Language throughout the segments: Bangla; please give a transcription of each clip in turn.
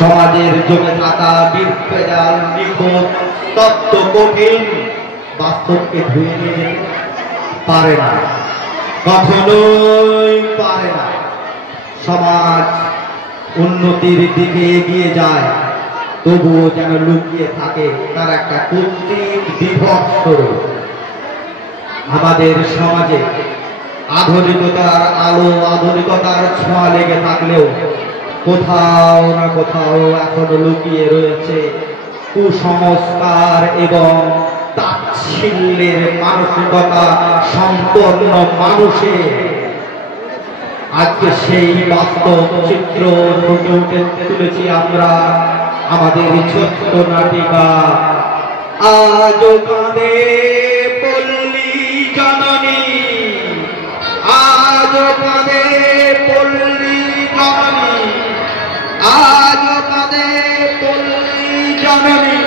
সমাজের জমে থাকা বিভেজাল নিখোঁজ তত্ত্ব কঠিন বাস্তবকে ধুয়ে নিয়ে পারে না, কখনোই পারে না। সমাজ উন্নতির দিকে এগিয়ে যায়, তবুও যেন লুকিয়ে থাকে তার একটা কৃত্রিম বিভৎস। আমাদের সমাজে আধুনিকতার আলো, আধুনিকতার ছোঁয়া লেগে থাকলেও কোথাও না কোথাও এখনো লুকিয়ে রয়েছে কুসংস্কার এবং তাচ্ছিল্যের মানসিকতা সম্পন্ন মানুষের। আজকে সেই বাস্তব চিত্র ফুটে উঠে তুলেছি আমরা আমাদের ছোট্ট নাটিকা আজও কাঁদে পল্লী জননী, আজও কাঁদে পল্লী জননী, আজও কাঁদে পল্লী জননী।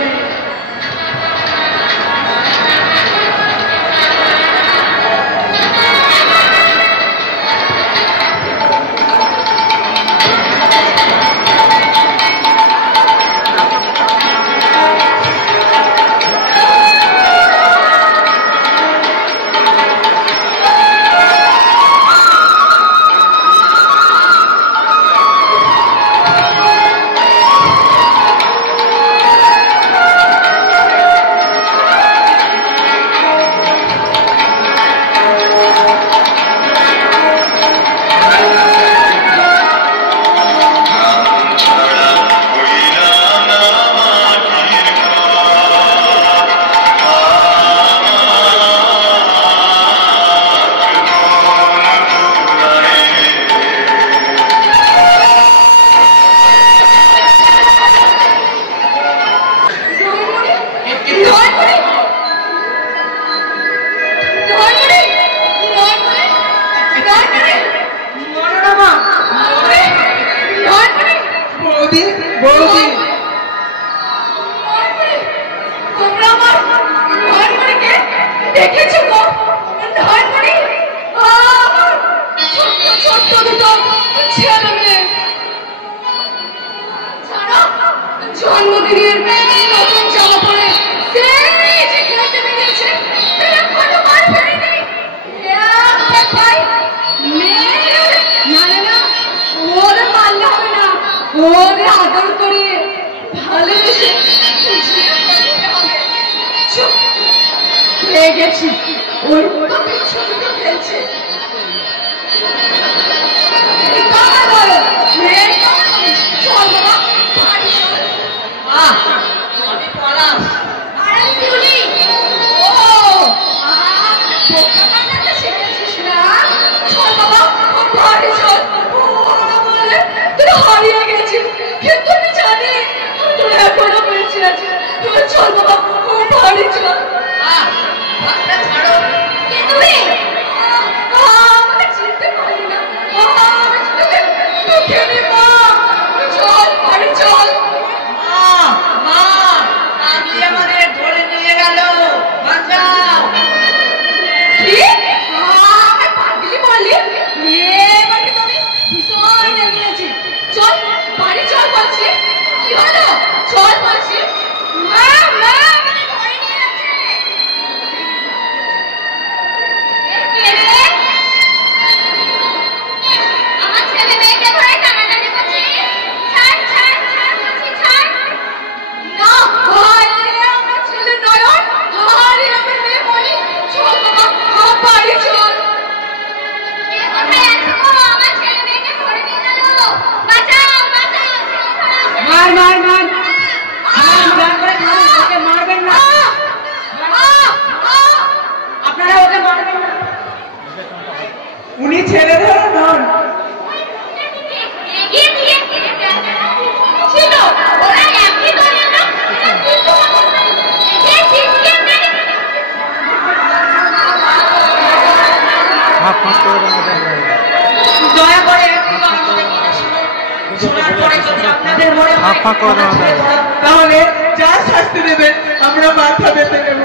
তাহলে যা শাস্তি দেবেন আমরা মাথা পেতে নেব।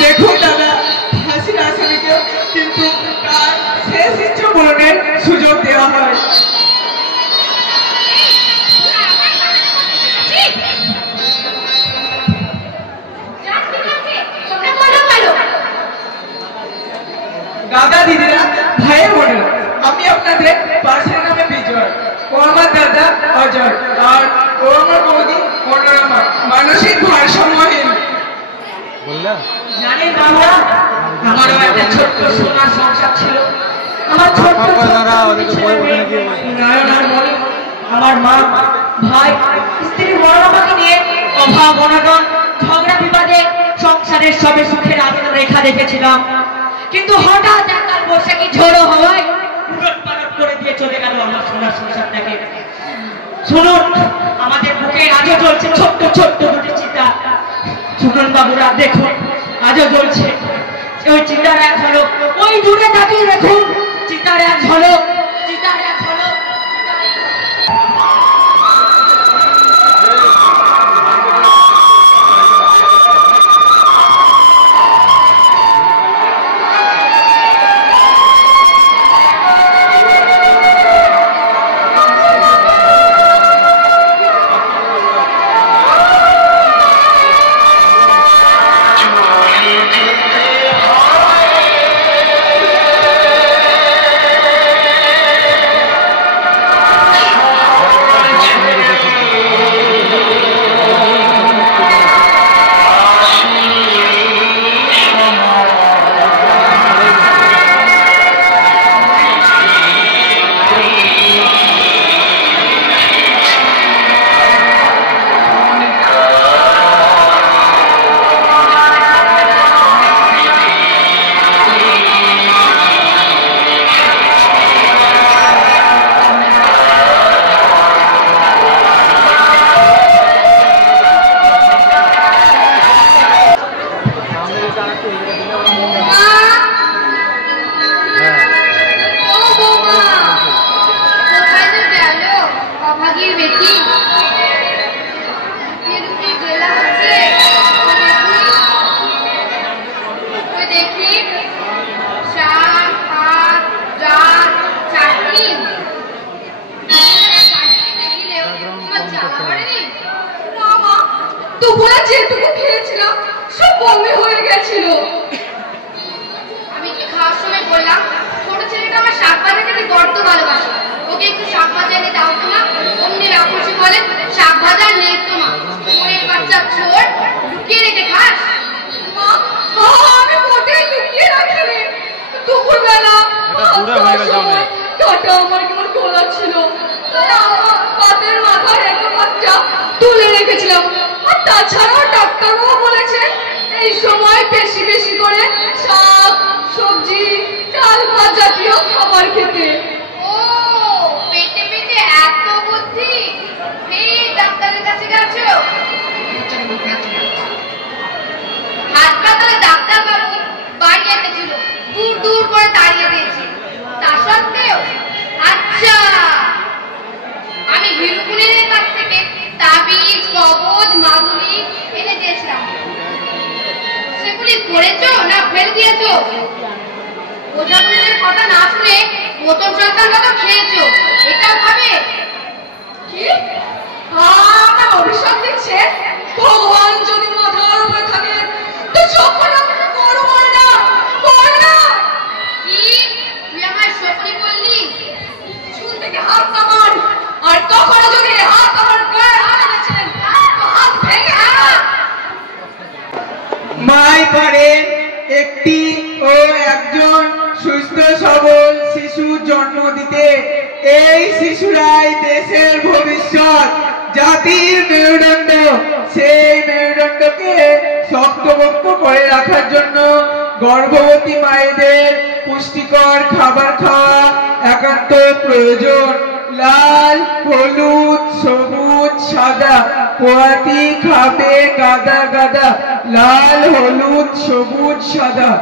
দেখুন দাদা, ফাঁসির আসামিকে কিন্তু দাদা দিদিরা, ভাইয়ের বোনেরা, আমি আপনাদের পাশের নামে বিজয়, ও আমার দাদা অজয়, আর ও আমার বৌদি মনোরমা, মানসিক ভারসাম্যহীন। জানেন বাবা, আমারও একটা ছোট্ট সোনার সংসার ছিল। আমার ছোট্ট নয়ন আর মনি, আমার মা, ভাই, স্ত্রী মনোরমাকে নিয়ে অভাব অনটন, ঝগড়া বিবাদে সংসারের সবে সুখের আনন্দ রেখা দেখেছিলাম। কিন্তু হঠাৎ একবার বৈশাখী ঝড়ো হওয়ায় উলট পালট করে দিয়ে চলে গেল আমার সোনার সংসারটাকে। শুনুন, আমাদের বুকে আজও চলছে ছোট্ট ছোট্ট দুটি চিতা। শুনুন বাবুরা, দেখুন আজও জ্বলছে। ওই চিতার এক ঝলক, ওই দূরে তাকিয়ে দেখুন, চিতার এক ঝলক, চিতার এক ঝলক। তুলে রেখেছিলাম। আর তাছাড়াও ডাক্তারবাবু বলেছেন এই সময় বেশি বেশি করে শাক, সবজি, ডাল ভাত জাতীয় খাবার খেতে। ও, পেটে পেটে এত বুদ্ধি! এই ডাক্তারের কাছে গেছো? হাসপাতালে ডাক্তারবাবু বাড়ি এসেছিল, দূর দূর করে তাড়িয়ে দিয়েছি। তা সত্ত্বেও আচ্ছা, আমি হিরুকুনের কাছ থেকে তাবিজ, কবজ, মাদুলি এনে দিয়েছিলাম। সেগুলি পড়েছো না ফেলে দিয়েছো? ওঝাগুলির কথা না শুনে বোতল সরকার মতো খেয়েছো, এটা ভাবে কি আমার অভিশাপ দিচ্ছে? ভগবান যদি মাথার উপরে থাকে তো সকল আমাকে করবো না, কর না। কি তুই আমার সপনি বললি? চুল থেকে হাত নামান, আর কখনো যদি হাত আমার গায়ে হারাচ্ছেন তো হাত ভেঙে দেবো। মাই পারেন একটি ও একজন সুস্থ সবল শিশু জন্ম দিতে। এই শিশুরাই দেশের ভবিষ্যৎ, জাতির মেরুদণ্ড। সেই মেরুদণ্ডকে শক্তপোক্ত করে রাখার জন্য গর্ভবতী মায়েদের পুষ্টিকর খাবার খাওয়া একান্ত প্রয়োজন। লাল, হলুদ, সবুজ, সাদা পোয়াতি খাবে গাদা গাদা। লাল, হলুদ, সবুজ, সাদা।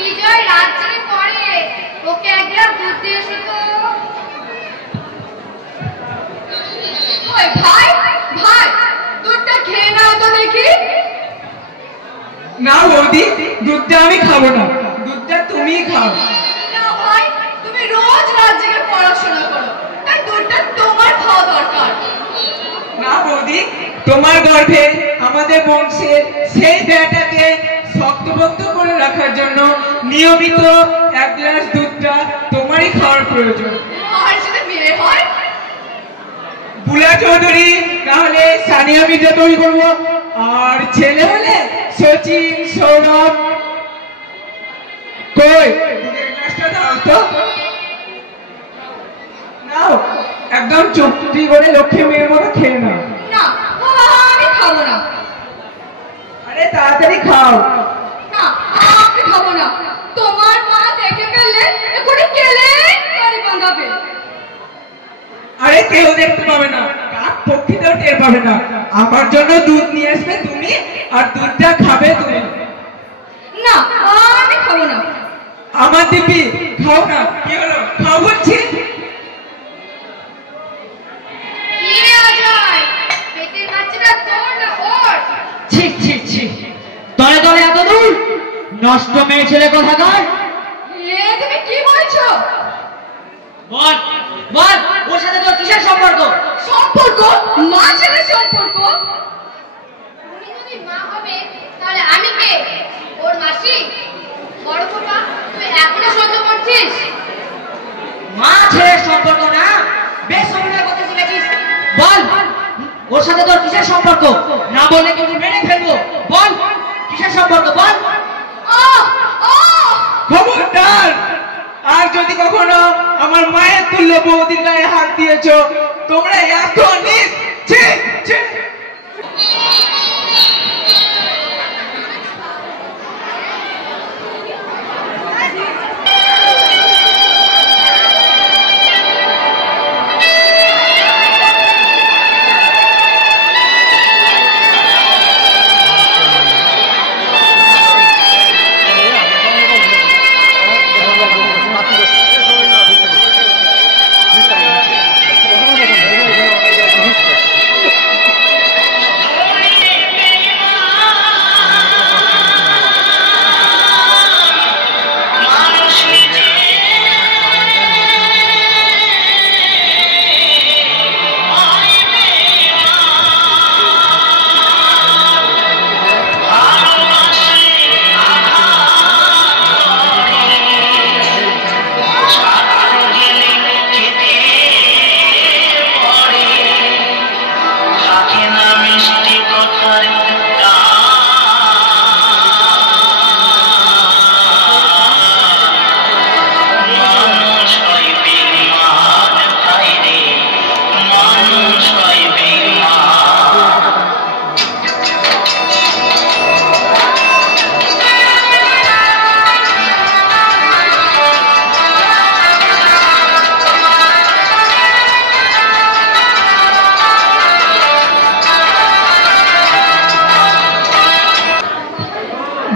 বিজয় রাজ্যে পড়ে, ওকে এক গ্লাস দুধ দিয়ে এসো তো। ওই ভাই, ভাই দুধটা খেয়ে নাও তো দেখি। না বৌদি, দুধটা আমি খাবো না, দুধটা তুমিই খাও। না ভাই, তুমি রোজ রাত জেগে পড়াশোনা করো, তাই দুধটা তোমার খাওয়া দরকার। না বৌদি, তোমার গর্ভে আমাদের বংশের সেই বেটাকে শক্তপোক্ত করে রাখার জন্য নিয়মিত এক গ্লাস দুধটা তোমারই খাওয়ার প্রয়োজন। আর যদি মেয়ে হয়? বুলা চৌধুরী, তাহলে সানিয়া মির্জা তৈরি করবো। আর ছেলে হলে সচিন, সৌরভ। কই দুধের গ্লাসটা দাও তো। নাও, একদম চুপটি করে লক্ষ্মী মেয়ের মতো খেয়ে নাও। না, আমি খাবো না। আরে তাড়াতাড়ি খাও। না, আমি খাবো না। তোমার মা দেখে ফেললে এখনই কেলেঙ্কারি বাঁধাবে। আরে কেউ দেখতে পাবে না, কাক পক্ষীতেও টের পাবে না। আমার জন্য দুধ নিয়ে আসবে তুমি, আর দুধটা খাবে তুমি। না, আমি খাবো না। আমার দিবি, খাও না। কি হলো, খাও বলছি। কি রে অজয়, পেটের বাচ্চাটা তোর না ওর? ছি ছি ছি, তলে তলে এত দূর নষ্ট মেয়ে ছেলে কোথাকার। তুমি কি বলছো? বল বল, ওর সাথে তোর কিসের সম্পর্ক? সম্পর্ক? মা ছেলের সম্পর্ক? উনি যদি মা হবে তাহলে আমি কে? ওর মাসি? বড় খোকা, তুই এখনো সহ্য করছিস? মা ছেলের সম্পর্ক না, বেশ অভিনয় করতে শিখেছিস। বল, ওর সাথে তোর কিসের সম্পর্ক? না বললে কিন্তু মেরে ফেলবো। বল, কিসের সম্পর্ক বল। খবরদার, আর যদি কখনো আমার মায়ের তুল্য বৌদির গায়ে হাত দিয়েছো, তোমরা এত নিচ। ছি ছি।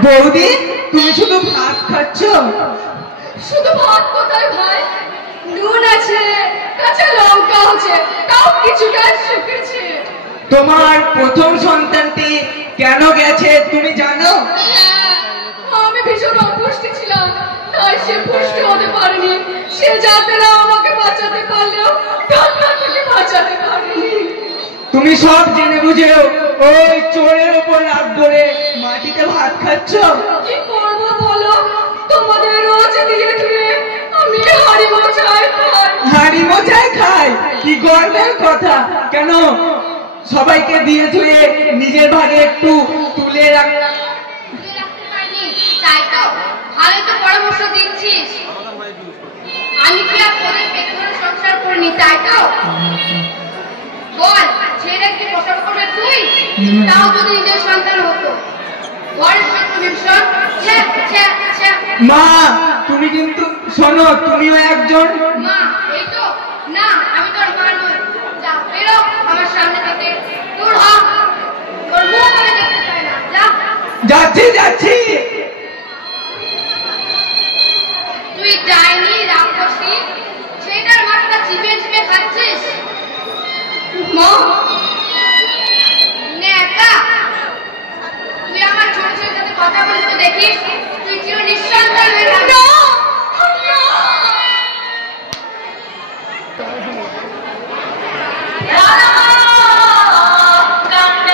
বৌদি, তুমি শুধু ভাত খাচ্ছ? শুধু ভাত কোথায় ভাই, নুন আছে, কাঁচা লঙ্কা আছে, তাও কিছুটা শুকেছে। তোমার প্রথম সন্তানটি কেন গেছে তুমি জানো? হ্যাঁ, আমি ভীষণ অপুষ্টি ছিলাম, তাই সে পুষ্টি হতে পারেনি। সে যাতে না আমাকে বাঁচাতে পারলেও ডাক্তার থেকে বাঁচাতে পারেনি। তুমি সব জেনে বুঝেও ওই চোরের উপর রাগ করে মাটিতে ভাত খাচ্ছ? কি করবো বলো, তোমাদের রোজ দিয়ে ধুয়ে আমি হাড়ি মোছায় খাই। হাড়ি মোছায় খাই? কি গর্বের কথা। কেন সবাইকে দিয়ে ধুয়ে নিজের ভাগে একটু তুলে রাখতে পারিনি? তাই তো, ভালো তো পরামর্শ দিচ্ছিস। আমি কি আর পরে পেটে সংসার করিনি, তাই তো? বল, ছেলে কি প্রসব করবে তুই? তাও যদি নিজের সন্তান হতো। ঘরের সাথে ভীষণ মা, তুমি কিন্তু শোনো, তুমিও একজন মা। এই তো না, আমি তোর মা নই। যা, বেরো আমার সামনে থেকে, দূর হ। তোর মুখ আমি দেখতে চাই না, যা। যাচ্ছি যাচ্ছি। তুই ডাইনি, রাক্ষসী, সেটার মাথাটা চিপে চিপে খাচ্ছিস। মা, নেকা, তুই আমার ছোট ছেলের সাথে কথা বলিস তো দেখিস, তুই চির নিঃসন্তান হয়ে থাকবি। কান্দে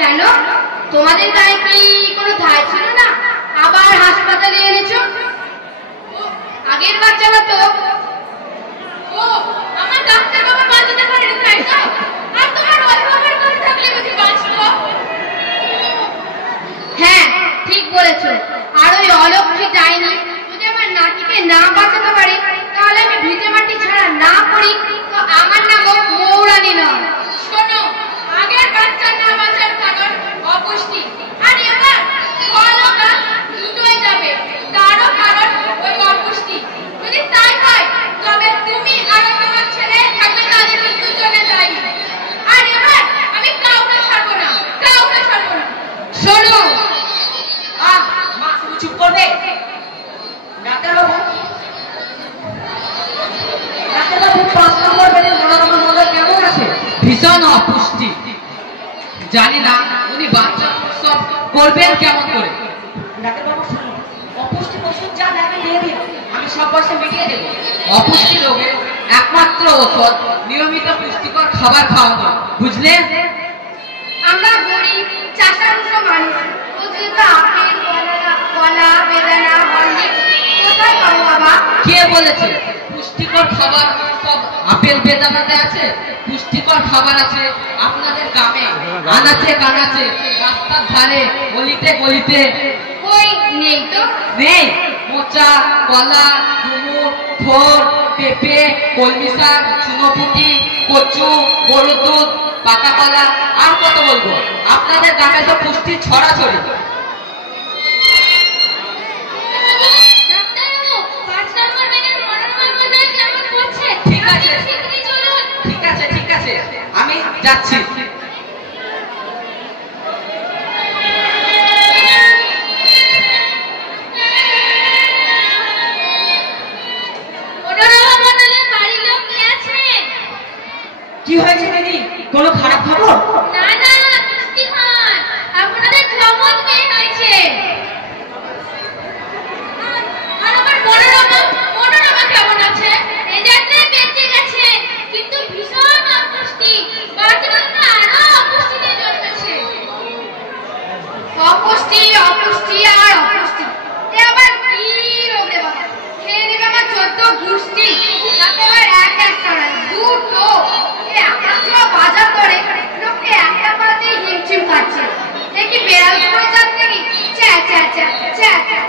কেন তোমাদের গায়ে কি কোনো ধার ছিল না আবার হাসপাতালে এনেছো? আগের বাচ্চারা তো ও আমার ডাক্তার বাবা বাঁচাতে পারেনি তাই তো? আর তোমার অভিভাবকের কাছে থাকলে বুঝি বাঁচতো? হ্যাঁ ঠিক বলেছো। আর ওই অলক্ষী ডাইনি যদি আমার নাতিকে না বাঁচাতে পারে তাহলে আমি ভিটে মাটি ছাড়া না করি তো আমার নামও মৌরানী নয়। শোনো, আগের বাচ্চা না বাঁচার কারণ অপুষ্টি, আর এবার ফলকা দুটোই যাবে, তারও কারণ ওই অপুষ্টি। যদি তাই হয় তবে তুমি আর তোমার ছেলে থাকবে তাদের দুজনে যাই। আর এবার আমি কাউকে ছাড়বো না, কাউকে ছাড়বো না। শোনো, মা তুমি চুপ করবে? ডাক্তারবাবু 5 নম্বর বেডে মনোরমা মন্ডল কেমন আছে? ভীষণ অপুষ্টি। জানি না উনি বাচ্চা সব করবেন কেমন করে। ডাক্তারবাবু শুনুন, অপুষ্টি ওষুধ যা নেবেন দিয়ে দিন, আমি সব পয়সা মিটিয়ে দেবো। অপুষ্টি রোগের একমাত্র ঔষধ নিয়মিত পুষ্টিকর খাবার খাওয়ানো, বুঝলে? আমরা গরিব চাষাভুষো মানুষ, প্রতিদিন আপেল কলা বেদানা হরলিক্স কোথায় পাবো বাবা? কে বলেছে পুষ্টিকর খাবার সব আপেল বেদানাতে আছে? পুষ্টিকর খাবার আছে আপনাদের গ্রামে, আনাচে কানাচে, রাস্তার ধারে, গলিতে গলিতে। কই নেই তো? নেই? মোচা, কলা, ডুমুর, থোর, পেঁপে, কলমি শাক, চুনোপুটি, কচু, গরুর দুধ, পাকা কলা, আর কত বলবো। আপনাদের গ্রামে তো পুষ্টির ছড়াছড়ি। ঠিক আছে ঠিক আছে ঠিক আছে, আমি যাচ্ছি। কি হয়েছে দিদি, কোনো খারাপ খবর? না না পুষ্টিমান, আপনাদের জমজ মেয়ে হয়েছে। আর আমার মনোরমা কেমন আছে? রেজাল্টে বেঁচে গেছে, কিন্তু ভীষণ অপুষ্টি। বাচ্চাটা তো আরো অপুষ্টিতে জন্মেছে। অপুষ্টি অপুষ্টি আর অপুষ্টি, এ আবার কি রোগ রে বাবা? খেয়ে নেবে আমার 14 গুষ্টি, তাতে আবার একটা নয় দুটো। বাজার করে লোককে একটা পাতেই হিমচিম খাচ্ছে। দেখি বেড়াল করে যাচ্ছে নাকি? চ্যা চ্যা চ্যা চ্যা চ্যা।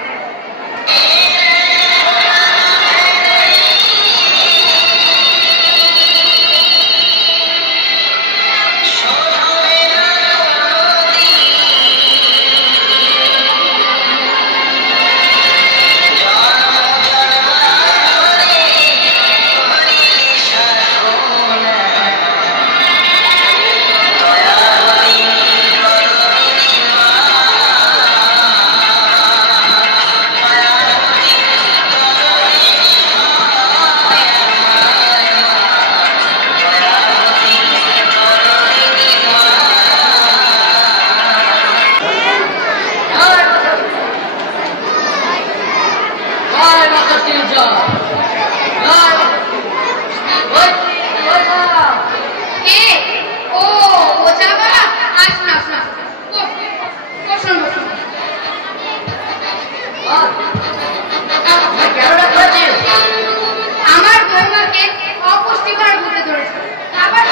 আমার বৌমাকে অপুষ্টিকর হতে ধরেছে, আবার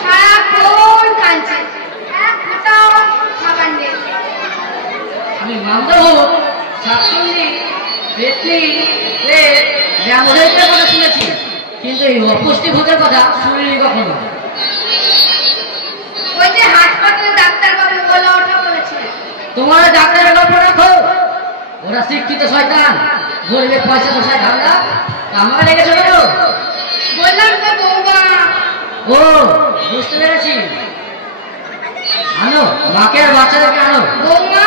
সারাক্ষণ কাঁদছে, এক ফোঁটাও খাবার নেই। আমি মানতে হবো শাকসবজি পেটলি ব্যবহারের কথা শুনেছি, কিন্তু এই অপুষ্টি ভূতের কথা শুনিনি কখনো। ওই যে হাসপাতালে ডাক্তারবাবু বলে ওটা বলেছে। তোমার ডাক্তারের গল্প রাখো, ওরা শিক্ষিত শয়তান, গরিবের পয়সা দোষায় ধান্দা। আমার লেগেছে কেন? বললাম তো বৌমা। ও বুঝতে পেরেছি, আনো মাকে আর বাচ্চাদেরকে আনো। বৌমা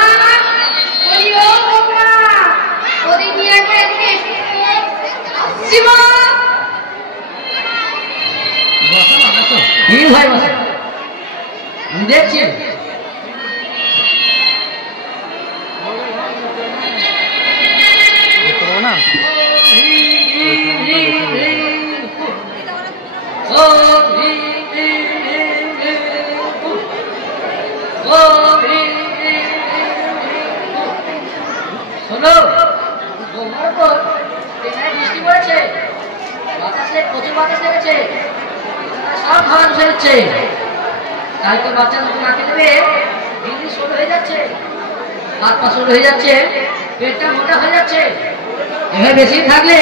বলি, ও বৌমা, ওদের নিয়ে একবার এদিকে আসছি মা। বসো না, বসো। কি ভাই বসো, আমি দেখছি। প্রচুর বাতাস লেগেছে, সব খাওয়া বসে যাচ্ছে। তাই তো বাচ্চা যখন নাকে দেবে দিন দিন সরু হয়ে যাচ্ছে, হাত পা সরু হয়ে যাচ্ছে, পেটটা মোটা হয়ে যাচ্ছে। এভাবে বেশি থাকলে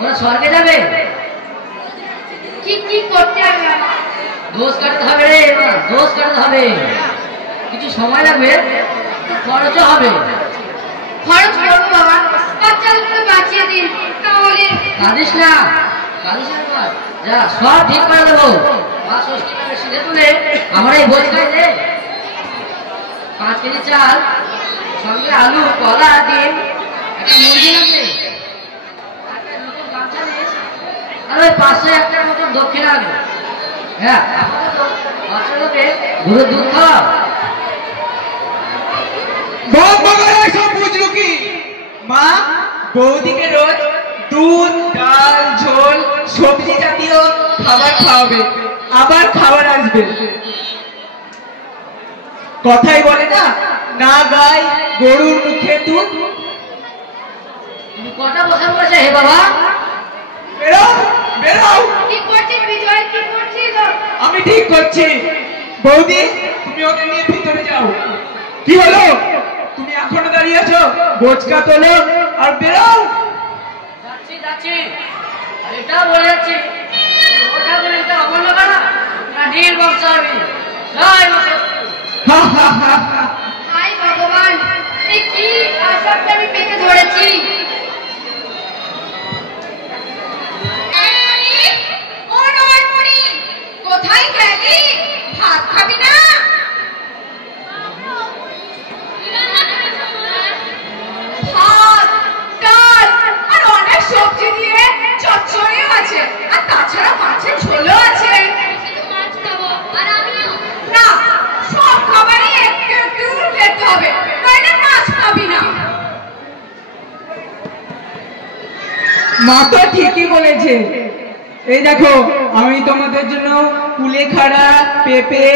ওরা স্বর্গে যাবে। কি কি করতে হবে বাবা? দোষ কাটাতে হবে রে, দোষ কাটাতে হবে। কিছু সময় লাগবে, খরচও হবে। খরচ করবো বাবা, বাচ্চাগুলোকে বাঁচিয়ে দিন, তাহলে। কাঁদিস না, কাঁদিস না বাবা। যা সব ঠিক করে দেবো। মা ষষ্ঠী করে সিধে তুলে আমার এই ভোজ খাই দে। 5 কেজি চাল, সঙ্গে আলু, কলা, ডিম, একটা মুরগি লাগবে, একটা নতুন গামছা নিস, আর ওই 500 টাকার মতন দক্ষিণা লাগবে। হ্যাঁ, আপাতত বাচ্চাদেরকে গরুর দুধ খাওয়া। বাবা সব বুঝলো কি? মা বৌদিকে রোজ দুধ, ডাল, ঝোল, সবজি জাতীয় খাবার খাওয়াবে, আবার খাবার আসবে। কথাই বলে না, না গাই গরুর মুখে দুধ। তুমি কটা বসে বসে হে বাবা? বেরো বেরো। কি করছিস বিজয়, কি করছিস? আমি ঠিক করছি। বৌদি তুমি ওকে নিয়ে ভিতরে যাও। কি হলো, তুমি এখনো দাঁড়িয়ে আছো? বোঝকা তোলো আর বেরো। যাচ্ছি যাচ্ছি, আর এটাও বলে যাচ্ছি, ওটা বলে এটা অমূল্য করা না নীল বংশ হবে। জয় মা ষষ্ঠী। হায় ভগবান, এই কি আশাটা আমি পেতে ধরেছি। ও নয়নমণি, কোথায় গেলি? ভাত খাবি না? ভাত, ডাল আর অনেক সবজি দিয়ে চচ্চড়িও আছে, আর তাছাড়া মাছের ঝোলও আছে। মাছ খাবো আর আমিও না, সব খাবারই একটু একটু খেতে হবে, নইলে মাছ খাবি না। মা তো ঠিকই বলেছে। এই দেখো, আমি তোমাদের জন্য কুলেখাড়া, পেঁপে,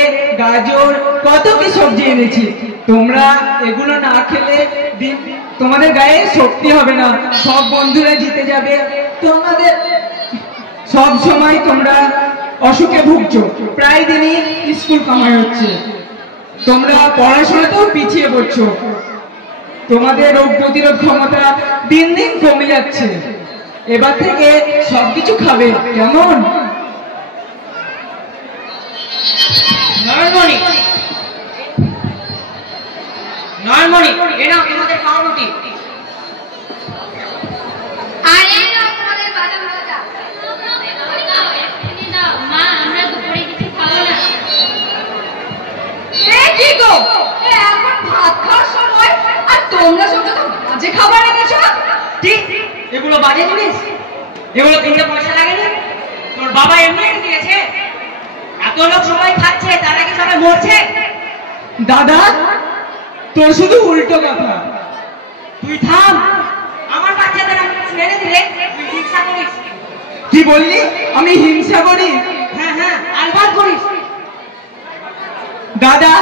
গাজর, কত কি সবজি এনেছি। তোমরা এগুলো না খেলে দিন তোমাদের গায়ে শক্তি হবে না, সব বন্ধুরা জিতে যাবে, তোমাদের সব সময় তোমরা অসুখে ভুগছো, প্রায় দিনই স্কুল কামাই হচ্ছে, তোমরা পড়াশোনাতেও পিছিয়ে পড়ছো, তোমাদের রোগ প্রতিরোধ ক্ষমতা দিন দিন কমে যাচ্ছে। এবার থেকে সবকিছু খাবে, কেমন? নয়নমণি, নয়নমণি, এ নাও তোমাদের খাওয়া রুটি। আর এই নাও তোমাদের বাদাম ভাজা। মা, আমরা দুপুরে কিছু খাবো না। কি গো, এখন ভাত খাওয়ার সময় আর তোমরা সব তো বাজে খাবার এনেছো। ঠিক, এগুলো বাজে জিনিস, এগুলো কিনতে পয়সা লাগেনি। তোর বাবা এমনি দিয়েছে, এত লোক সবাই খাচ্ছে, তারা কি সবাই মরছে? দাদা, তোর শুধু উল্টো কথা। তুই থাম, আমার বাচ্চাদের আমি ছেড়ে দিলে তুই হিংসা করিস। কি বললি? আমি হিংসা করি? হ্যাঁ হ্যাঁ, আলবাদ করিস। দাদা,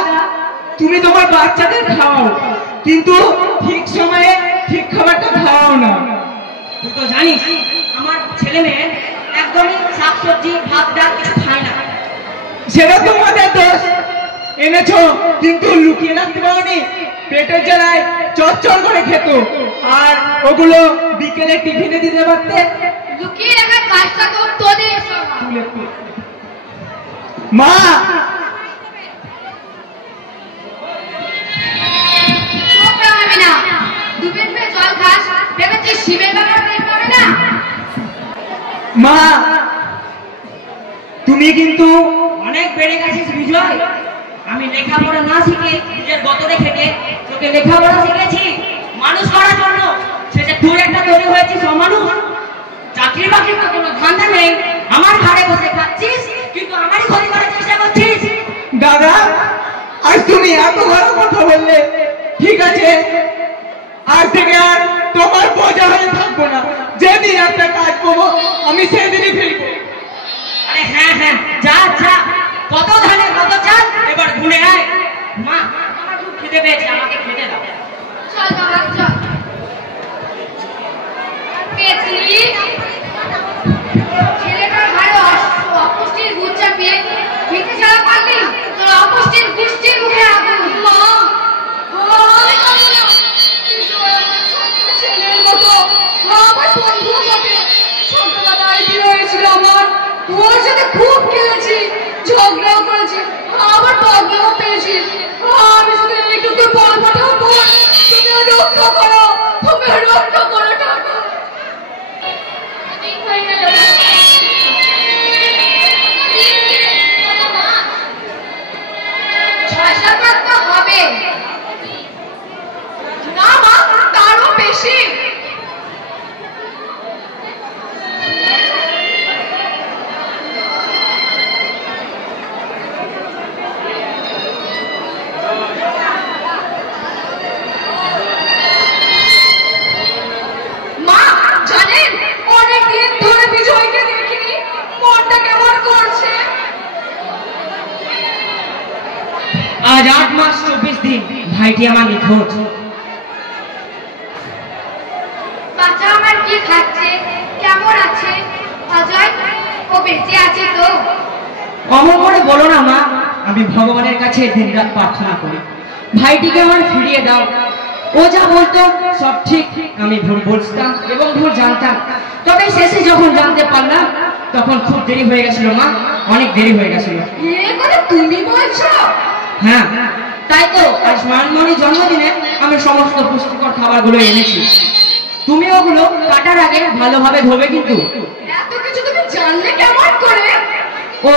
তুমি তোমার বাচ্চাদের খাওয়াও, কিন্তু ঠিক সময়ে ঠিক খাবারটা খাওয়াও না। তুই তো জানিস আমার ছেলে মেয়ে একদমই শাকসবজি, ভাত, ডাল কিছু খায় না। সেটা তোমাদের দোষ। এনেছো কিন্তু লুকিয়ে রাখতে পারোনি, পেটের জ্বালায় চচ্চড় করে খেত, আর ওগুলো বিকেলে টিফিনে দিতে পারতে। লুকিয়ে রাখার কাজটা তো তোদের স্বভাব। মা, আমি না দুপেট পেয়ে জল খাস, ভেবেছিস শিবের ব্যাপার বের করে না। মা, তুমি কিন্তু অনেক বেড়ে গেছিস বিজয়। আমি লেখাপড়া না শিখে নিজের গতরে খেটে তোকে লেখাপড়া শিখেছি মানুষ করার জন্য। সেটা তুই একটা তৈরি হয়েছিস অমানুষ। চাকরি বাকরির তো কোনো ধান্দা নেই, আমার ঘরে বসে খাচ্ছিস, কিন্তু আমারই ক্ষতি করার চেষ্টা করছিস। দাদা, আজ তুমি এত বড় কথা বললে, ঠিক আছে, আজ থেকে আর তোমার বোঝা হয়ে থাকবো না। যেদিন একটা কাজ করবো আমি সেদিনই ফিরবো। আরে হ্যাঁ হ্যাঁ, যা যা, কত ধানের কত চাল, এবার ঘুরে আয়। মা, আমার খুব খিদে পেয়েছে, আমাকে খেতে দাও। চল বাবা চল। পেতলি, ছেলেটা হবে? না মা, তারও বেশি। মা জানেন, অনেকদিন ধরে বিজয়কে দেখিনি, মনটা কেমন করছে। আজ 8 মাস 24 দিন ভাইটি আমার নিখোঁজ। বাচ্চা আমার কি খাচ্ছে, কেমন আছে? অজয়, ও বেঁচে আছে তো? অমন করে বলো না মা, আমি ভগবানের কাছে দিনরাত প্রার্থনা করি ভাইটিকে আমার ফিরিয়ে দাও। ও যা বলতো সব ঠিক, আমি ভুল বুঝতাম এবং ভুল জানতাম। তবে শেষে যখন জানতে পারলাম তখন খুব দেরি হয়ে গেছিল মা, অনেক দেরি হয়ে গেছিল। এ কথা তুমি বলছো? হ্যাঁ, তাই তো আজ নয়নমণির জন্মদিনে আমি সমস্ত পুষ্টিকর খাবারগুলো এনেছি। তুমি ওগুলো কাটার আগে ভালোভাবে ধোবে কিন্তু। এত কিছু তুমি জানলে কেমন করে? ও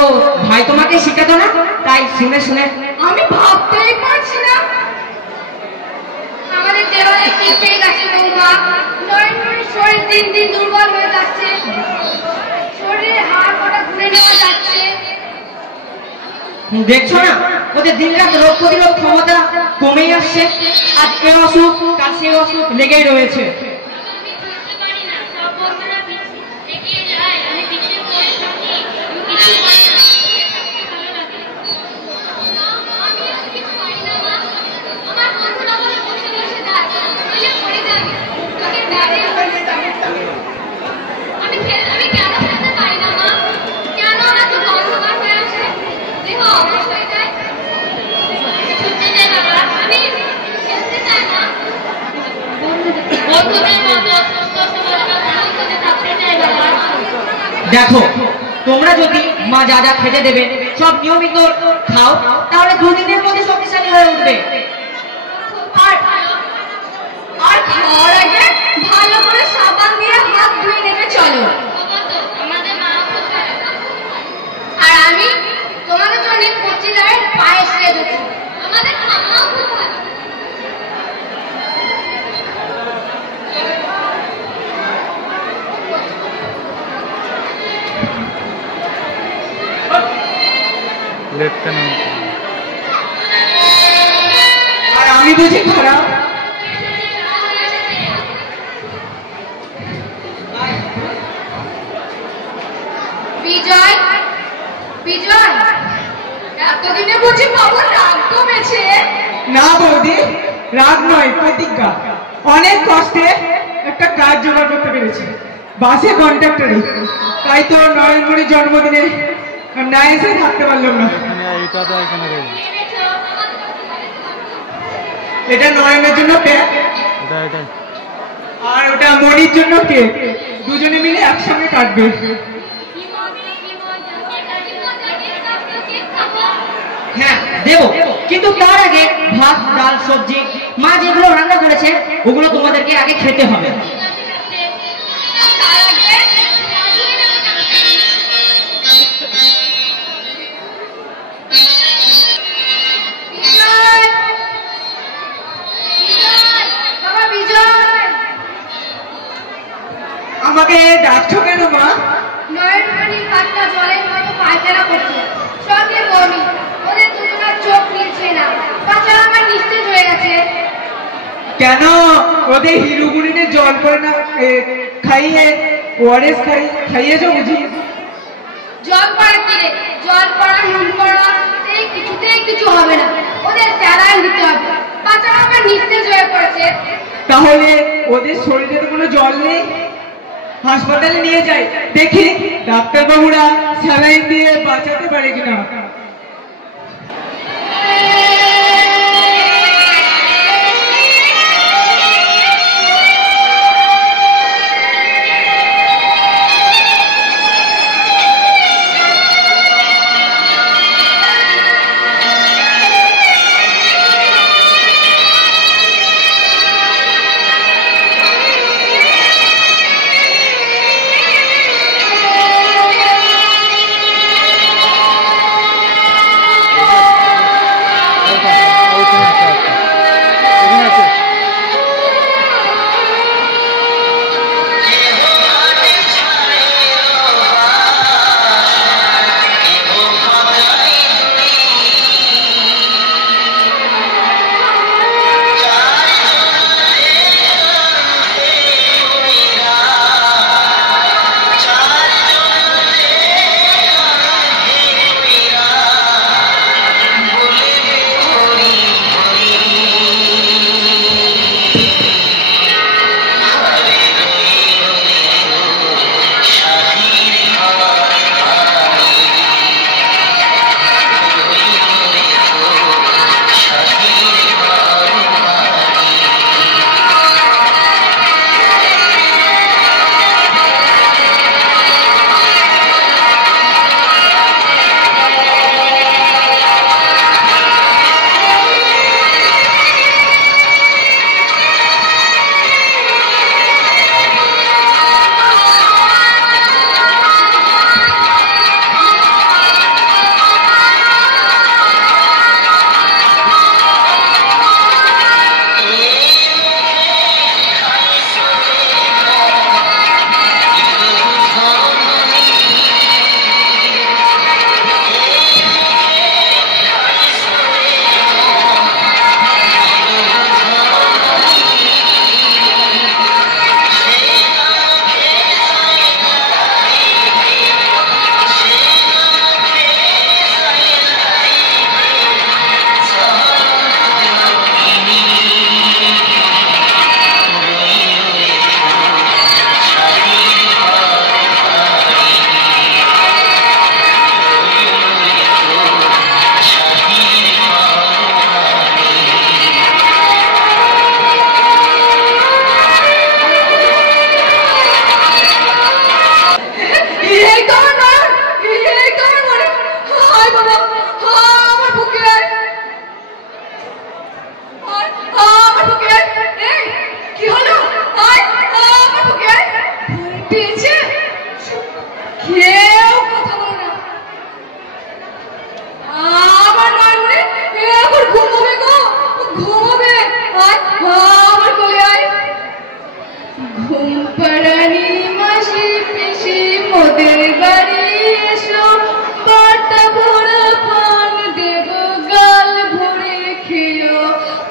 ভাই তোমাকে শিখাতো না, তাই শুনে শুনে। আমি ভাবতেই পারছি না। আমাদের দেওয়ালে কি পেয়ে গেছে বৌমা? নয়নমণির শরীর দিন দিন দুর্বল হয়ে যাচ্ছে, শরীরে হাড় কটা ঘুরে নেওয়া যাচ্ছে। দেখছো না, ওদের দিনরাত রোগ প্রতিরোধ ক্ষমতা কমেই আসছে। আজ এ অসুখ, কাল সে অসুখ লেগেই রয়েছে। আমি বুঝতে পারি না, সব বন্ধুরা এগিয়ে যায়, আমি পিছিয়ে পড়ে থাকি, আমি কিছু পারি না। ভালো লাগে না, আমি আর কিছু পারি না মা। আমার বন্ধুরা বলে বসে বসে যায়, বলে পড়ে যাবে, তোকে ব্যাগে আমি কেন খেলতে পারি না মা? কেন আমার তো অন্ধকার হয়ে আসে, দেহ অবশ হয়ে যায়? ছুটতে চাই বাবা, আমি খেলতে চাই না। বন্ধুদের মতো সুস্থ সবল আনন্দে থাকতে চাই বাবা। দেখো, তোমরা যদি মা যা যা খেতে দেবে সব নিয়মিত খাও, তাহলে 2 দিনের মধ্যে শক্তিশালী হয়ে উঠবে। আর খাওয়ার আগে ভালো করে সাবান দিয়ে হাত ধুয়ে নেবে চলো। আমাদের মা খুব ভালো। আর আমি তোমাদের জন্য কচি দাঁড়ের পায়েস রেঁধেছি, আমাদের ঠাম্মাও খুব ভালো। আর আমি বুঝি খারাপ? বিজয়, বিজয়, এতদিনে বুঝি বাবু রাগ কমেছে? না বৌদি, রাগ নয়, প্রতিজ্ঞা। অনেক কষ্টে একটা কাজ জোগাড় করতে পেরেছি, বাসে কন্ট্রাক্টরে। তাই তো নয়নমণির জন্মদিনে না এসে থাকতে পারলাম না। এটা নয়নের জন্য প্যাক, আর ওটা মণির জন্য কেক। দুজনে মিলে একসঙ্গে কাটবে। হ্যাঁ দেবো, কিন্তু তার আগে ভাত, ডাল, সবজি মা যেগুলো রান্না করেছে ওগুলো তোমাদেরকে আগে খেতে হবে। তার আগে বিজয়, বিজয়, বাবা বিজয়। আমাকে ডাকছো কেন মা? নয়নমণির কাঠটা জলের মতো পায়খানা করছে, সঙ্গে বমি, ওদের দুজনের চোখ নিচ্ছে না, বাচ্চা আমার নিস্তেজ হয়ে গেছে। কেন ওদের হিরুগুড়িনে জল করে না খাইয়ে ওআরএস খাইয়েছো বুঝি? জল পড়া কি রে? জল পড়া, নুন পড়া, এই কিছুতেই কিছু হবে না, ওদের স্যালাইন দিতে হবে, বাচ্চা আমার নিস্তেজ হয়ে পড়েছে। তাহলে ওদের শরীরে তো কোনো জল নেই, হাসপাতালে নিয়ে যাই, দেখি ডাক্তারবাবুরা স্যালাইন দিয়ে বাঁচাতে পারে কিনা।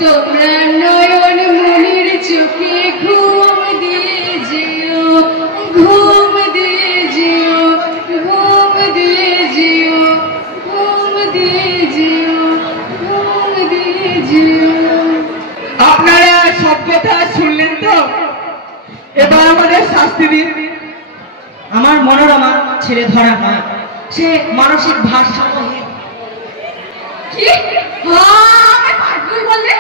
তোমরা নয়ন মনির চোখে ঘুম দিয়ে যেও, ঘুম দিয়ে যেও, ঘুম দিয়ে যেও, ঘুম দিয়ে যেও, ঘুম দিয়ে যেও। আপনারা সব কথা শুনলেন তো? এবার আমাদের শাস্তি দিন। আমার মনোরমা ছেড়ে ধরা হয়, সে মানসিক ভারসাম্যহীন। কি? আমি পাগল বললে?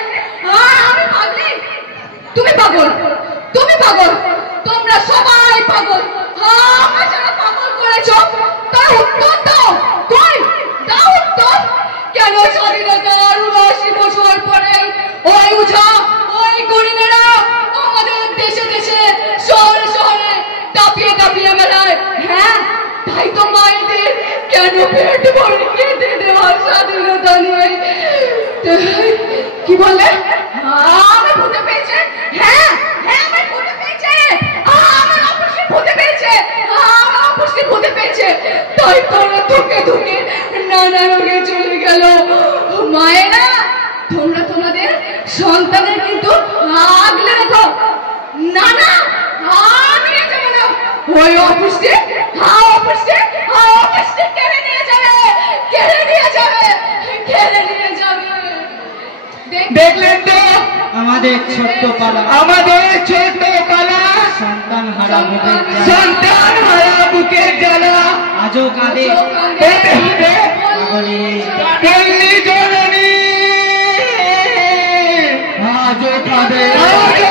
আমি পাগলি? তুমি পাগল, তুমি পাগল, তোমরা সবাই পাগল। আমার যারা পাগল করেছ তার উত্তর দাও। কই দাও উত্তর। কেন স্বাধীনতার ৭৯ বছর পরে ওই উঝা ওই গরিবেরা আমাদের দেশে দেশে শহরে শহরে দাপিয়ে দাপিয়ে বেড়ায়? হ্যাঁ, তাই তো মায়েদের কেন পেট ভরে খেতে দেওয়া স্বাধীনতা নিয়ে। কি বললে? আমি ভূতে পেয়েছে? হ্যাঁ হ্যাঁ, আমি ভূতে পেয়েছে, আমার অপুষ্টি ভূতে পেয়েছে, আমার অপুষ্টি ভূতে পেয়েছে। তাই তোরা ধুকে ধুকে নানা রোগে চলে গেল। মায়েরা, তোমরা তোমাদের সন্তানের কিন্তু আগলে রেখো। না না, আমি যাবো না। ওই অপুষ্টি, অপুষ্টি, অপুষ্টি কেড়ে নিয়ে যাবে, কেড়ে নিয়ে যাবে, কেড়ে নিয়ে যাবে। দেখলেন তো আমাদের ছোট্ট পালা, আমাদের ছোট পালা, সন্তান হারা বুকের জ্বালা, সন্তান হারা বুকের জ্বালা আজও কাঁদে পেতে পেতে পাগলের পল্লী জননী, আজও কাঁদে আজও